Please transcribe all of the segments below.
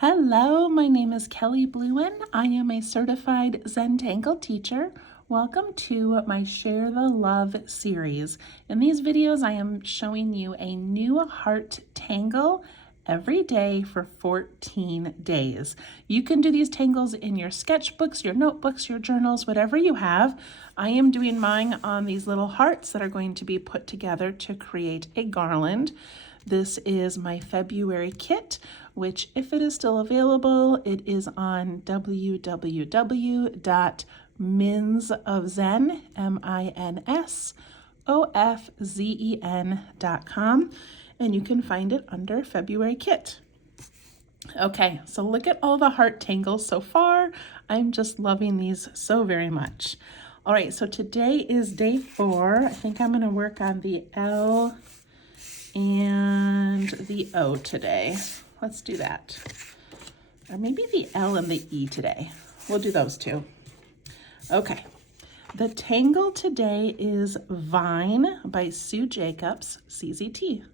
Hello, my name is Kelly Bluen. I am a certified Zentangle teacher. Welcome to my Share the Love series. In these videos, I am showing you a new heart tangle every day for 14 days. You can do these tangles in your sketchbooks, your notebooks, your journals, whatever you have. I am doing mine on these little hearts that are going to be put together to create a garland. This is my February kit, which, if it is still available, it is on www.minsofzen, minsofzen.com, and you can find it under February kit. Okay, so look at all the heart tangles so far. I'm just loving these so very much. All right, so today is day 4. I think I'm going to work on the L and the O today. Let's do that. Or maybe the L and the E today. We'll do those two. Okay. The tangle today is Vine by Sue Jacobs, CZT.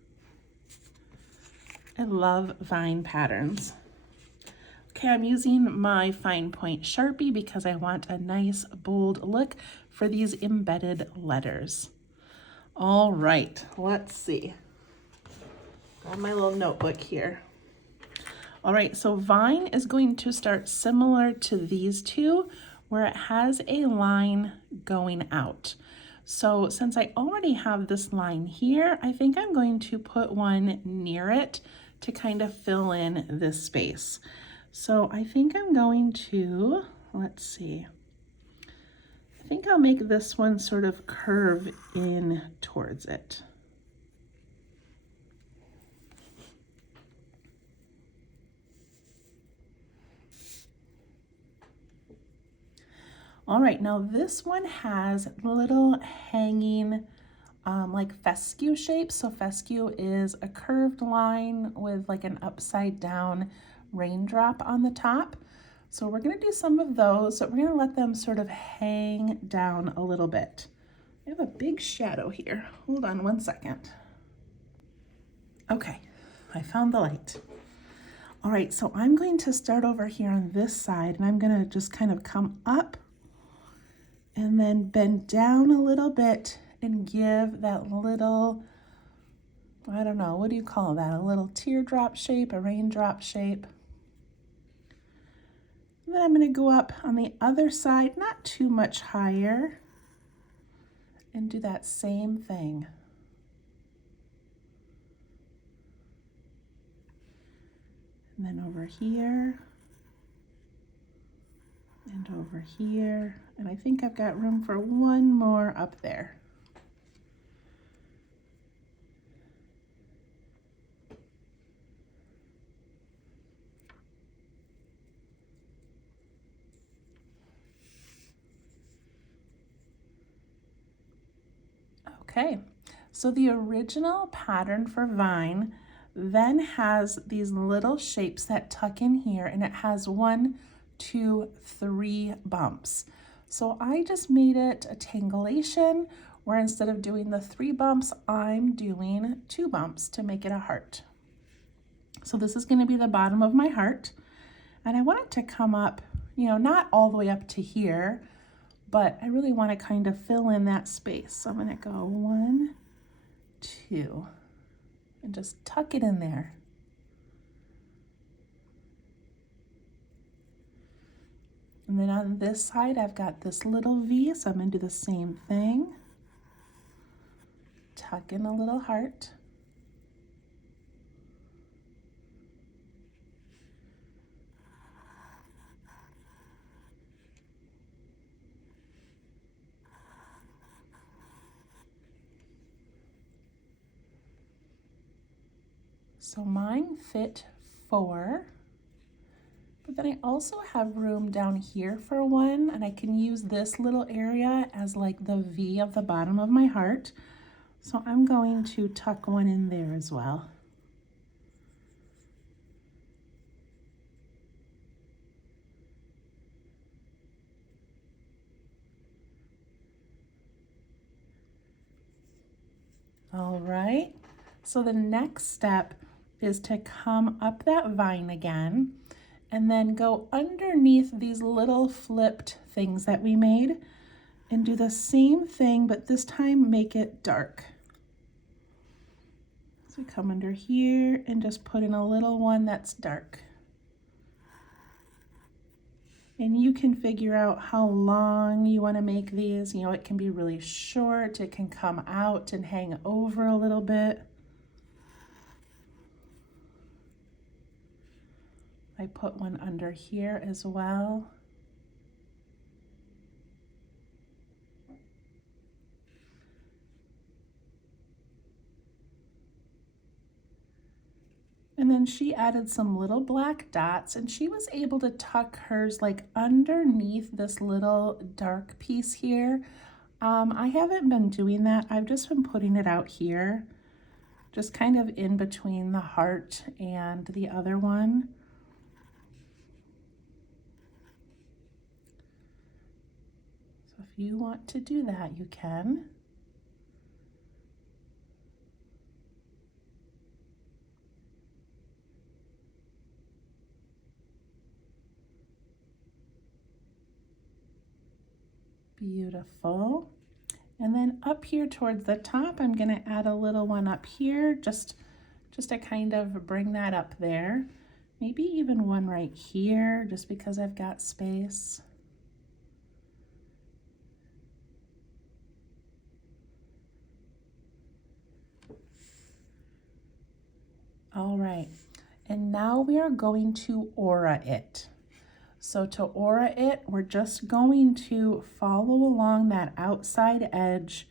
I love vine patterns. Okay, I'm using my fine point Sharpie because I want a nice bold look for these embedded letters. All right, let's see. Got my little notebook here. All right, so Vine is going to start similar to these two, where it has a line going out. So since I already have this line here, I think I'm going to put one near it to kind of fill in this space. So I think I'm going to, let's see, I think I'll make this one sort of curve in towards it. All right, now this one has little hanging like fescue shapes. So fescue is a curved line with like an upside down raindrop on the top. So we're gonna do some of those. So we're gonna let them sort of hang down a little bit. I have a big shadow here. Hold on one second. Okay, I found the light. All right, so I'm going to start over here on this side and I'm gonna just kind of come up and then bend down a little bit and give that little, I don't know, what do you call that? A little teardrop shape, a raindrop shape. And then I'm going to go up on the other side, not too much higher, and do that same thing. And then over here, and over here, and I think I've got room for one more up there. Okay, so the original pattern for Vine then has these little shapes that tuck in here, and it has 1, 2, 3 bumps. So I just made it a tangulation where instead of doing the 3 bumps, I'm doing 2 bumps to make it a heart. So this is going to be the bottom of my heart, and I want it to come up, you know, not all the way up to here, but I really want to kind of fill in that space. So I'm going to go 1, 2, and just tuck it in there. And then on this side, I've got this little V, so I'm going to do the same thing. Tuck in a little heart. So mine fit 4, but then I also have room down here for 1, and I can use this little area as like the V of the bottom of my heart. So I'm going to tuck 1 in there as well. All right, so the next step is to come up that vine again and then go underneath these little flipped things that we made and do the same thing, but this time make it dark. So come under here and just put in a little one that's dark. And you can figure out how long you want to make these. You know, it can be really short, it can come out and hang over a little bit. I put one under here as well. And then she added some little black dots, and she was able to tuck hers like underneath this little dark piece here. I haven't been doing that. I've just been putting it out here, just kind of in between the heart and the other one. So if you want to do that, you can. Beautiful. And then up here towards the top, I'm going to add a little one up here, just to kind of bring that up there. Maybe even one right here, just because I've got space. All right, and now we are going to aura it. So to aura it, we're just going to follow along that outside edge,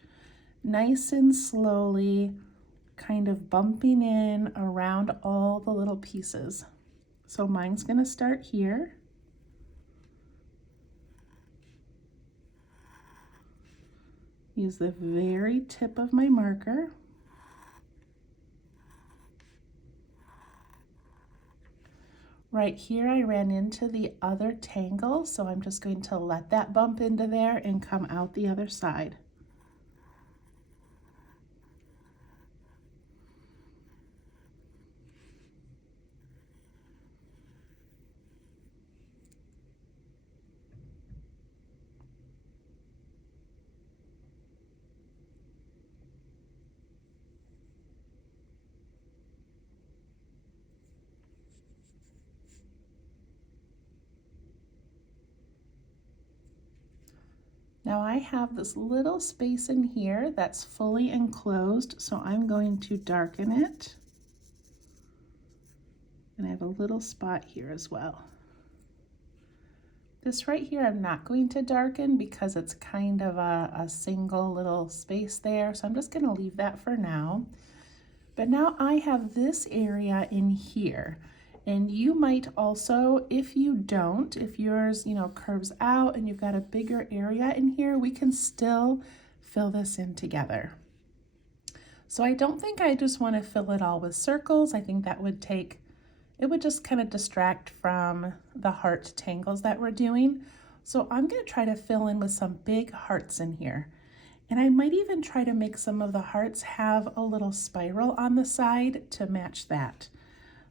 nice and slowly, kind of bumping in around all the little pieces. So mine's going to start here. Use the very tip of my marker. Right here, I ran into the other tangle, so I'm just going to let that bump into there and come out the other side. Now I have this little space in here that's fully enclosed, so I'm going to darken it. And I have a little spot here as well. This right here I'm not going to darken because it's kind of a single little space there, so I'm just going to leave that for now. But now I have this area in here. And you might also, if you don't, if yours, curves out and you've got a bigger area in here, we can still fill this in together. So I don't think I just want to fill it all with circles. I think that would it would just kind of distract from the heart tangles that we're doing. So I'm going to try to fill in with some big hearts in here. And I might even try to make some of the hearts have a little spiral on the side to match that.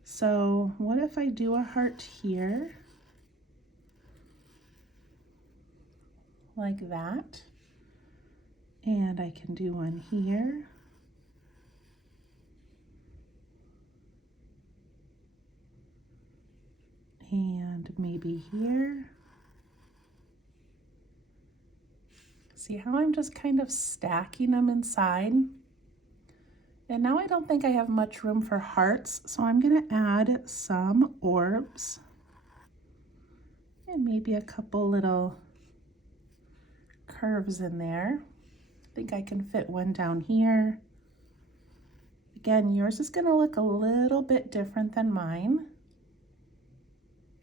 So what if I do a heart here, like that, and I can do one here, and maybe here. See how I'm just kind of stacking them inside? And now I don't think I have much room for hearts, so I'm going to add some orbs and maybe a couple little curves in there. I think I can fit one down here. Again, yours is going to look a little bit different than mine,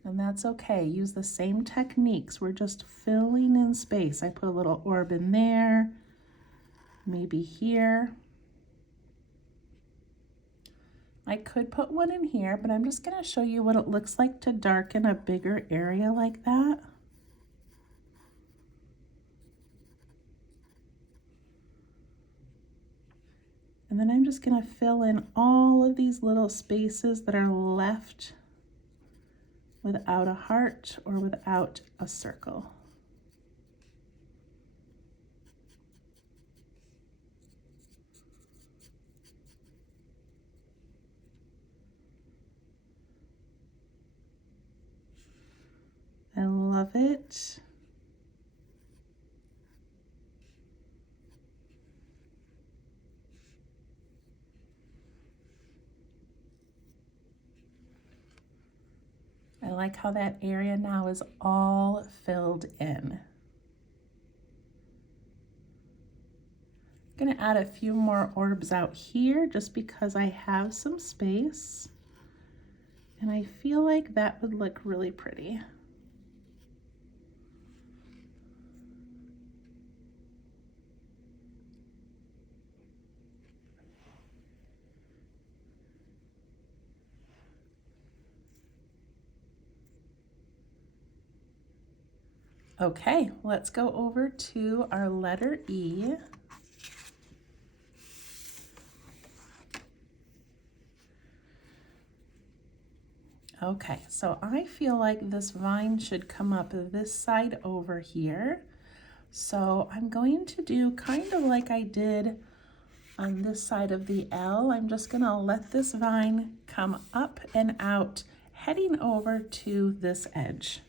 and that's okay. Use the same techniques. We're just filling in space. I put a little orb in there, maybe here. I could put one in here, but I'm just going to show you what it looks like to darken a bigger area like that. And then I'm just going to fill in all of these little spaces that are left without a heart or without a circle. I love it. I like how that area now is all filled in. I'm going to add a few more orbs out here just because I have some space. And I feel like that would look really pretty. Okay, let's go over to our letter E. Okay, so I feel like this vine should come up this side over here. So I'm going to do kind of like I did on this side of the L. I'm just gonna let this vine come up and out, heading over to this edge.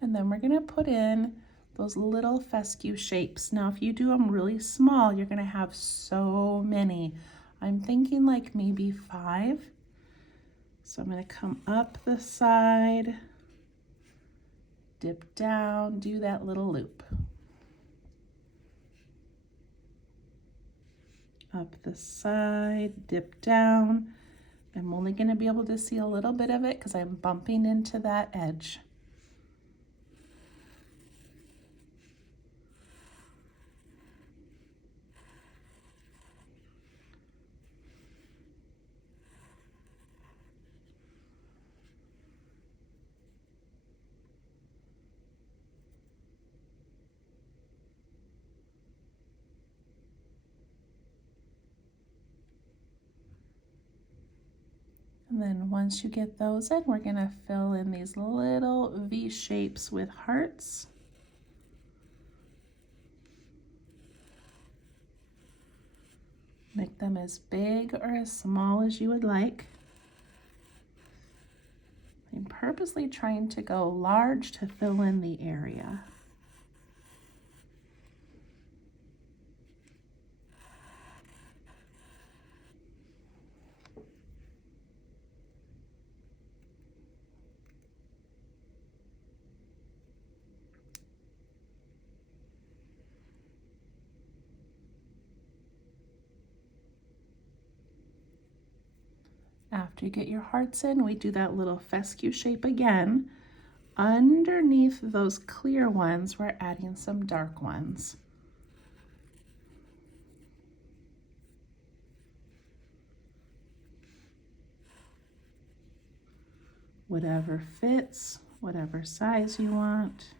And then we're gonna put in those little fescue shapes. Now, if you do them really small, you're gonna have so many. I'm thinking like maybe 5. So I'm gonna come up the side, dip down, do that little loop. Up the side, dip down. I'm only gonna be able to see a little bit of it because I'm bumping into that edge. And then once you get those in, we're gonna fill in these little V shapes with hearts. Make them as big or as small as you would like. I'm purposely trying to go large to fill in the area. After you get your hearts in, we do that little fescue shape again. Underneath those clear ones, we're adding some dark ones. Whatever fits, whatever size you want.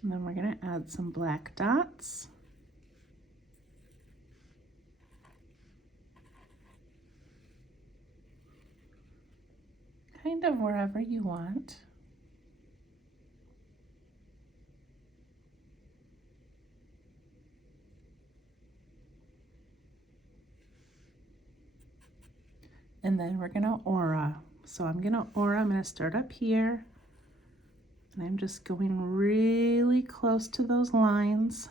And then we're going to add some black dots. Kind of wherever you want. And then we're going to aura. So I'm going to start up here. And I'm just going really close to those lines,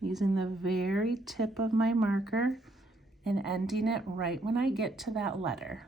using the very tip of my marker and ending it right when I get to that letter.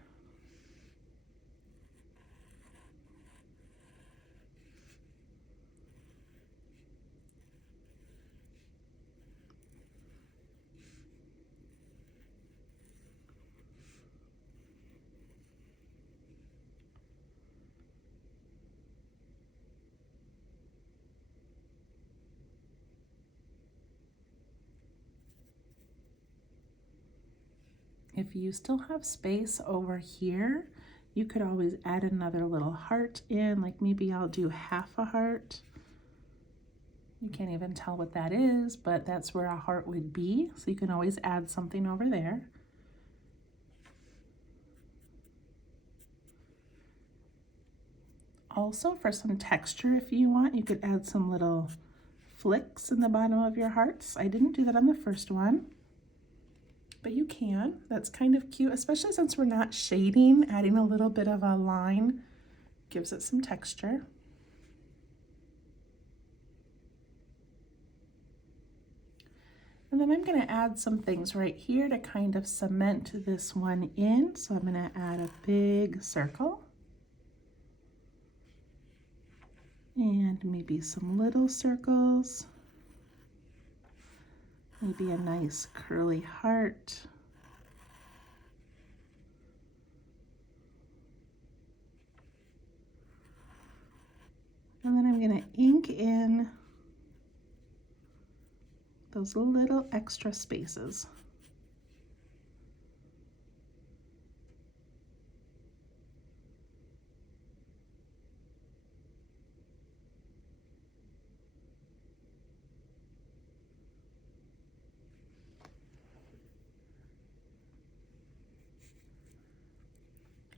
If you still have space over here, you could always add another little heart in, like maybe I'll do half a heart. You can't even tell what that is, but that's where a heart would be. So you can always add something over there. Also, for some texture, if you want, you could add some little flicks in the bottom of your hearts. I didn't do that on the first one, but you can. That's kind of cute, especially since we're not shading. Adding a little bit of a line gives it some texture. And then I'm going to add some things right here to kind of cement this one in. So I'm going to add a big circle. And maybe some little circles. Maybe a nice curly heart. And then I'm going to ink in those little extra spaces.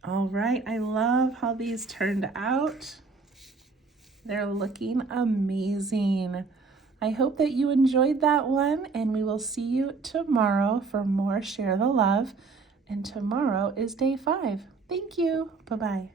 All right, I love how these turned out. They're looking amazing. I hope that you enjoyed that one, and we will see you tomorrow for more Share the Love. And tomorrow is day 5. Thank you. Bye-bye.